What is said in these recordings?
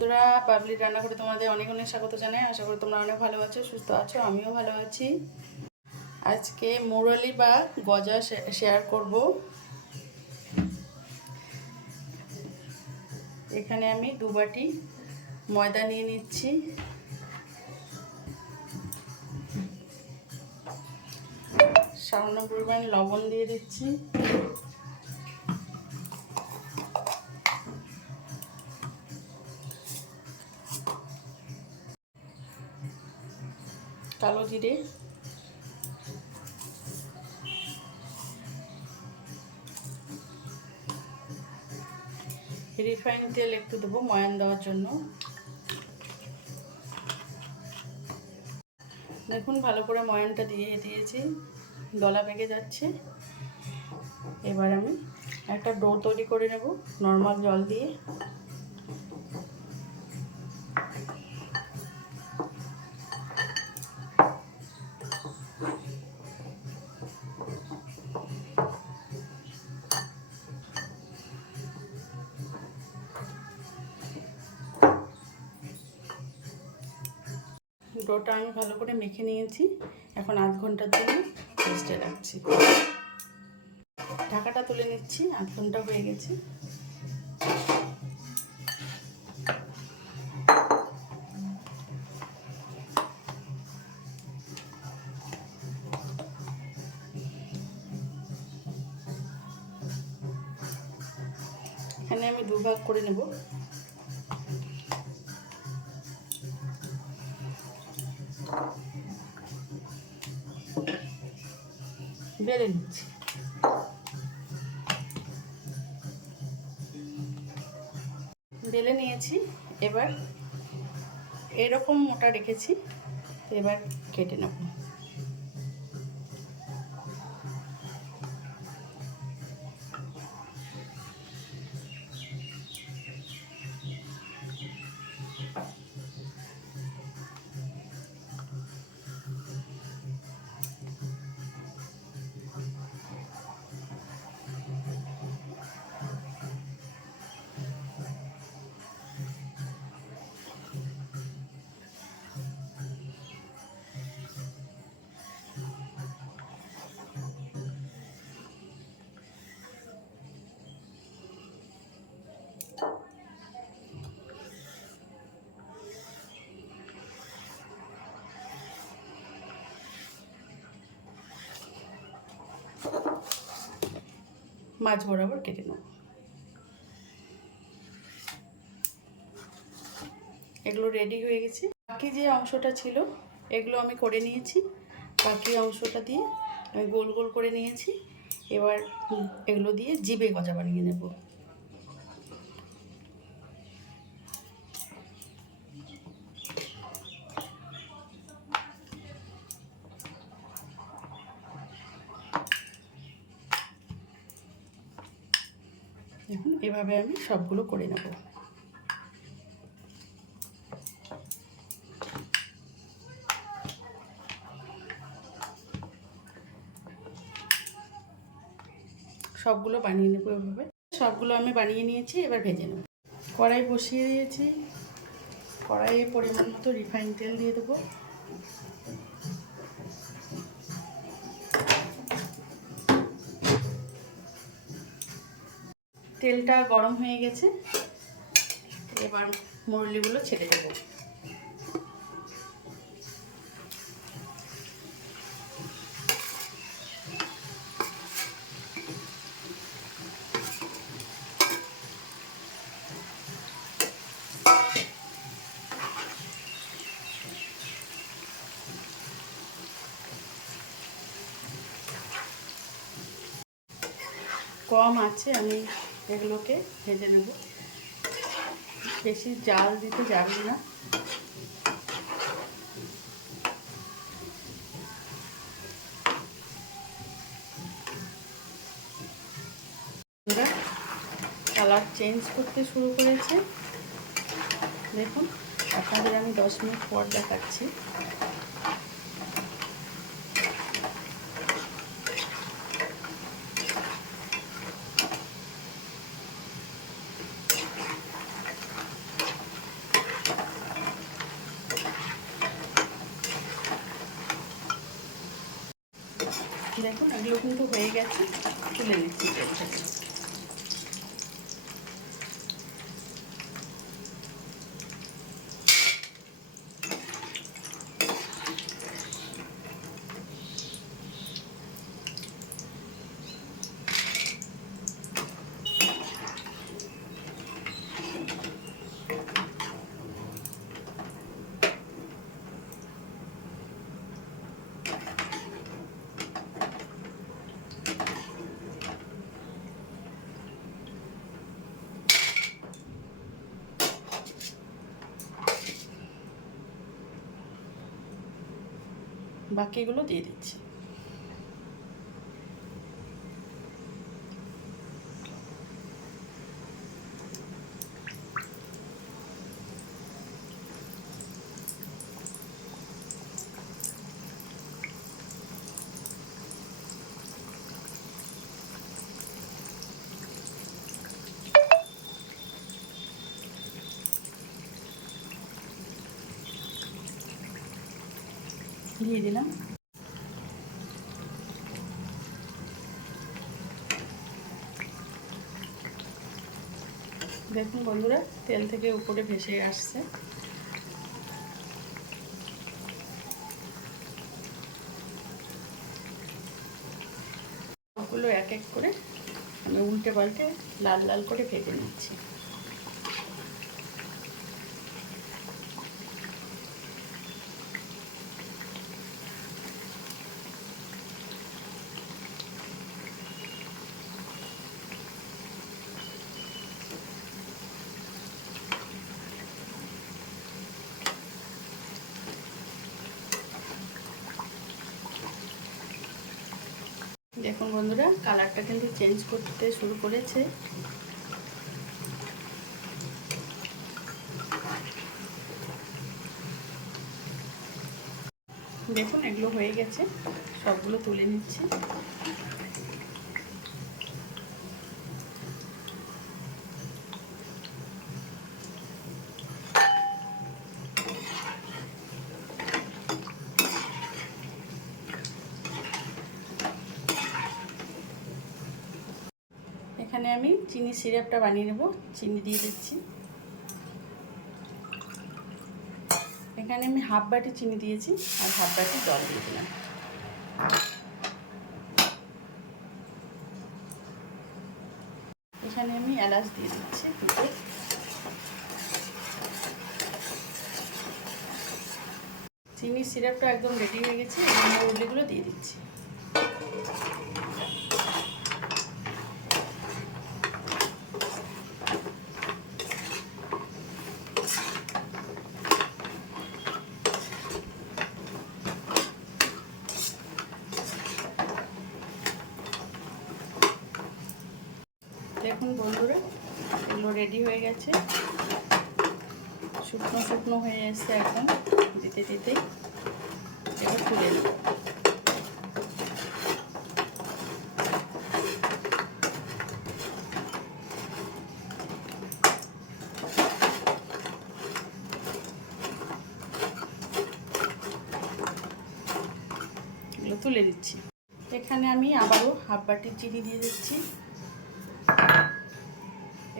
বন্ধুরা, পাবলিক রান্নাঘরে তোমাদের অনেক অনেক স্বাগত জানাই। আশা করি তোমরা অনেক ভালো আছো, সুস্থ আছো, আমিও ভালো আছি। আজকে মুরালি বা গজা শেয়ার করব। এখানে আমি 2 বাটি ময়দা নিয়ে নিচ্ছি। সামান্য পরিমাণ লবণ দিয়ে দিচ্ছি। কালো জিরে, রিফাইন তেল একটু দেবো ময়ান দেওয়ার জন্য। দেখুন ভালো করে ময়ানটা দিয়ে দিয়েছি, দলা পেকে যাচ্ছে। এবার আমি একটা ডো তৈরি করে নেব নর্মাল জল দিয়ে। ডোটা আমি ভালো করে মেখে নিয়েছি। এখন আধ ঘন্টার জন্য রেস্টে রাখছি। ঢাকাটা তুলে নিচ্ছি, আধ ঘন্টা হয়ে গেছে। এখানে আমি 2 ভাগ করে নেব। বেলে নিচ্ছি। বেলে নিয়েছি। এবার এরকম মোটা রেখেছি, এবার কেটে নেব। মাছ বরাবর কেটে নেব। এগুলো রেডি হয়ে গেছে। বাকি যে অংশটা ছিল এগুলো আমি করে নিয়েছি। বাকি অংশটা দিয়ে আমি গোল গোল করে নিয়েছি। এবার এগুলো দিয়ে জিভে গজা বানিয়ে নেব। এখন এভাবে আমি সবগুলো করে নেব। সবগুলো বানিয়ে নেব এভাবে। সবগুলো আমি বানিয়ে নিয়েছি, এবার ভেজে নেব। কড়াই বসিয়ে দিয়েছি। কড়াইয়ে পরিমাণ মতো রিফাইন তেল দিয়ে দেবো। তেলটা গরম হয়ে গেছে, এবার মুরলিগুলো ছেড়ে দেবো। কম আছে আমি এগুলোকে ভেজে নেব। বেশি জাল দিতে যাবে না। কালার চেঞ্জ করতে শুরু করেছে, দেখুন। আপনাদের আমি 10 মিনিট পর দেখাচ্ছি। দেখুন এগুলো কিন্তু হয়ে গেছে, তুলে নিচ্ছি তেল থেকে। বাকিগুলো দিয়ে দিচ্ছি। দিয়ে দিলাম। দেখুন বন্ধুরা তেল থেকে উপরে ভেসে আসছে। ওগুলো এক এক করে আমি উল্টে পাল্টে লাল লাল করে ভেজে নিচ্ছি। দেখুন বন্ধুরা কালারটা কিন্তু চেঞ্জ করতে শুরু করেছে। দেখুন এগুলো হয়ে গেছে, সবগুলো তুলে নিচ্ছি। এখানে আমি চিনি সিরাপটা বানিয়ে নেব। চিনি দিয়ে দিচ্ছি। এখানে আমি হাফ বাটি চিনি দিয়েছি আর হাফ বাটি জল দিয়ে দিলাম। এখানে আমি এলাচ দিয়ে দিচ্ছি দুটো। চিনির সিরাপটা একদম রেডি হয়ে গেছে, এবার মৌরিগুলো দিয়ে দিচ্ছি। দেখুন বন্ধুরা এগুলো রেডি হয়ে গেছে, শুকনো শুকনো হয়ে এসছে একদম দিতে দিতে। এবার তুলে নেব। এগুলো তুলে দিচ্ছি। এখানে আমি আবারও হাফ বাটি চিনি দিয়ে দিচ্ছি,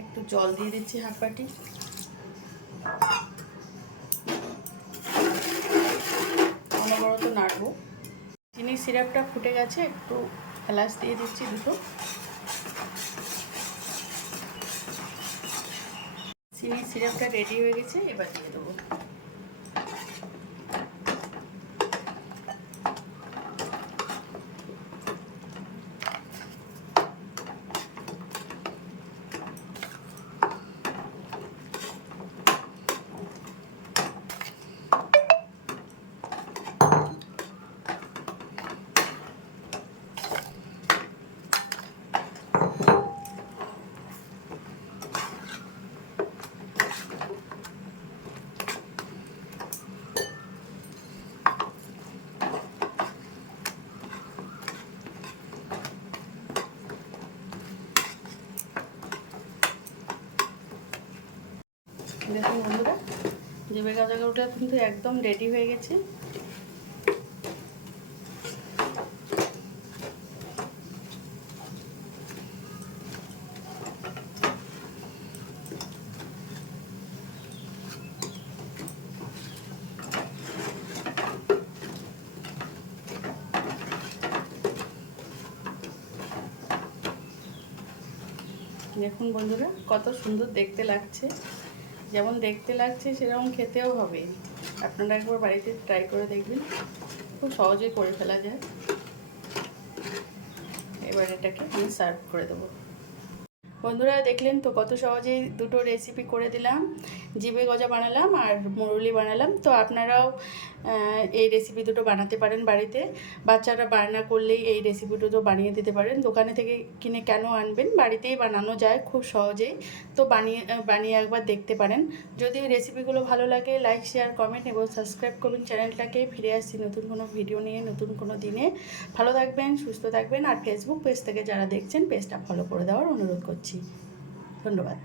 একটু জল দিয়ে দিচ্ছি হাফ বাটি। অনবরত নাড়বো। চিনির সিরাপটা ফুটে গেছে, একটু এলাচ দিয়ে দিচ্ছি দুটো। চিনির সিরাপটা রেডি হয়ে গেছে, এবার দিয়ে দেবো। দেখুন বন্ধুরা জিবে গাজরটা কিন্তু একদম রেডি হয়ে গেছে। দেখুন বন্ধুরা কত সুন্দর দেখতে লাগছে, যেমন দেখতে লাগছে সেরকম খেতেও হবে। আপনারা একবার বাড়িতে ট্রাই করে দেখবেন, খুব সহজেই করে ফেলা যায়। এবার এটাকে আমি সার্ভ করে দেবো। বন্ধুরা দেখলেন তো কত সহজেই দুটো রেসিপি করে দিলাম, জিভে গজা বানালাম আর মুরুলি বানালাম। তো আপনারাও এই রেসিপি দুটো বানাতে পারেন বাড়িতে। বাচ্চারা বায়না করলেই এই রেসিপি দুটো বানিয়ে দিতে পারেন। দোকানে থেকে কিনে কেন আনবেন, বাড়িতেই বানানো যায় খুব সহজেই। তো বানিয়ে একবার দেখতে পারেন। যদি রেসিপিগুলো ভালো লাগে লাইক শেয়ার কমেন্ট এবং সাবস্ক্রাইব করবেন চ্যানেলটাকে। ফিরে আসছি নতুন কোনো ভিডিও নিয়ে নতুন কোনো দিনে। ভালো থাকবেন, সুস্থ থাকবেন। আর ফেসবুক পেজ থেকে যারা দেখছেন পেজটা ফলো করে দেওয়ার অনুরোধ করছি। ধন্যবাদ।